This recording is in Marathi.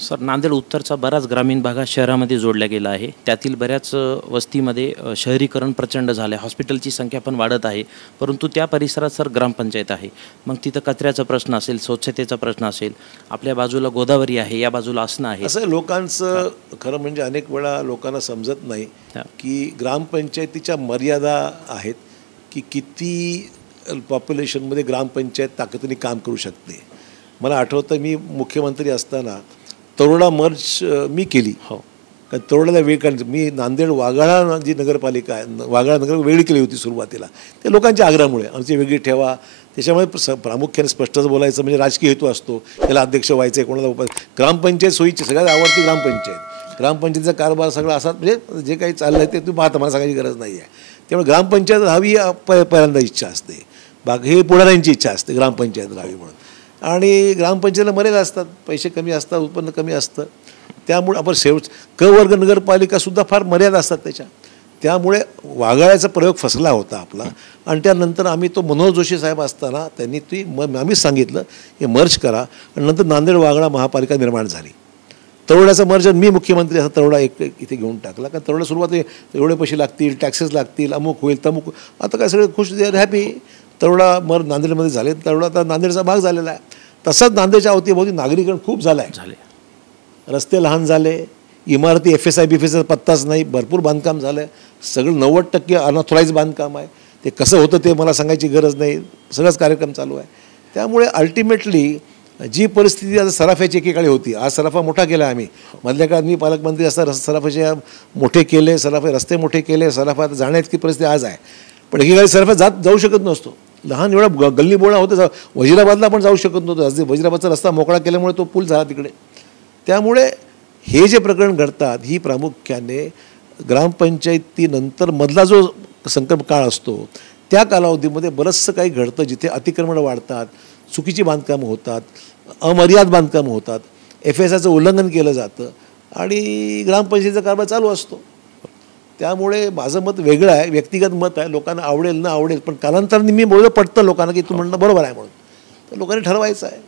सर, नांदेड उत्तरचा बराच ग्रामीण भाग शहरामध्ये जोडला गेला आहे. त्यातील बऱ्याच वस्तीमध्ये शहरीकरण प्रचंड झालं आहे. हॉस्पिटलची संख्या पण वाढत आहे, परंतु त्या परिसरात सर ग्रामपंचायत आहे. मग तिथं कचऱ्याचा प्रश्न असेल, स्वच्छतेचा प्रश्न असेल, आपल्या बाजूला गोदावरी आहे, या बाजूला असणं आहे. असं लोकांचं खरं म्हणजे अनेक वेळा लोकांना समजत नाही की ग्रामपंचायतीच्या मर्यादा आहेत, की किती पॉप्युलेशनमध्ये ग्रामपंचायत ताकदीने काम करू शकते. मला आठवतं मी मुख्यमंत्री असताना तरोडा मर्ज मी केली. हो, कारण तरोड्याला वेळ काढ मी नांदेड वाघाळा जी नगरपालिका आहे, वाघाळा नगर वेगळी केली होती सुरुवातीला. ते लोकांच्या आग्रहामुळे आमची वेगळी ठेवा. त्याच्यामुळे प्रामुख्याने स्पष्टच बोलायचं म्हणजे राजकीय हेतू असतो. त्याला अध्यक्ष व्हायचं आहे, कोणाला ग्रामपंचायत सोयीची सगळ्यात आवडती ग्रामपंचायत. ग्रामपंचायतीचा कारभार सगळा असा म्हणजे जे काही चाललं आहे ते तुम्ही पाहता, मला सांगायची गरज नाही आहे. त्यामुळे ग्रामपंचायत राहावी पहिल्यांदा इच्छा असते. बाकी हे पुढाऱ्यांची इच्छा असते ग्रामपंचायत राहावी म्हणून. आणि ग्रामपंचायतीला मर्यादा असतात, पैसे कमी असतात, उत्पन्न कमी असतं. त्यामुळे आपण क वर्ग नगरपालिकासुद्धा फार मर्यादा असतात त्याच्या. त्यामुळे वाघाळ्याचा प्रयोग फसला होता आपला. आणि त्यानंतर आम्ही तो मनोहर जोशी साहेब असताना त्यांनी आम्हीच सांगितलं हे मर्ज करा. आणि नंतर नांदेड वाघाळा महापालिका निर्माण झाली. तरोड्याचा मर्ज मी मुख्यमंत्री असा तरोडा एक इथे घेऊन टाकला. कारण तरोडा सुरुवात एवढे पैसे लागतील, टॅक्सेस लागतील, अमुक होईल तमुक. आता काय सगळे खुश, दे आर हॅपी. तरोडा नांदेडमध्ये झाले. तरोडा आता नांदेडचा भाग झालेला आहे. तसाच नांदेडच्या अवतीभोवती नागरीकरण खूप झालं आहे. रस्ते लहान झाले, इमारती FSI BFSI पत्ताच नाही, भरपूर बांधकाम झालं आहे. सगळं 90% अनऑथराईज बांधकाम आहे. ते कसं होतं ते मला सांगायची गरज नाही, सगळंच कार्यक्रम चालू आहे. त्यामुळे अल्टिमेटली जी परिस्थिती आता सराफ्याची एकेकाळी होती, आज सराफा मोठा केला आम्ही. मधल्या काळात मी पालकमंत्री असताना सराफाचे मोठे केले, सराफा रस्ते मोठे केले, सराफा जाण्याइतकी परिस्थिती आज आहे. पण एकेकाळी सराफा जाऊ शकत नसतो. लहान एवढा गल्ली बोळा होतं, वजिराबादला पण जाऊ शकत नव्हतं. वजिराबादचा रस्ता मोकळा केल्यामुळे तो पूल झाला तिकडे. त्यामुळे हे जे प्रकरण घडतात ही प्रामुख्याने ग्रामपंचायतीनंतर मधला जो संकट काळ असतो त्या कालावधीमध्ये बरंचसं काही घडतं, जिथे अतिक्रमणं वाढतात, चुकीची बांधकामं होतात, अमर्याद बांधकामं होतात, FSIचं उल्लंघन केलं जातं आणि ग्रामपंचायतीचा कारभार चालू असतो. त्यामुळे माझं मत वेगळं आहे, व्यक्तिगत मत आहे. लोकांना आवडेल न आवडेल, पण कालांतराने मी बोललं पटतं लोकांना की तू म्हणणं बरोबर आहे म्हणून. तर लोकांनी ठरवायचं आहे.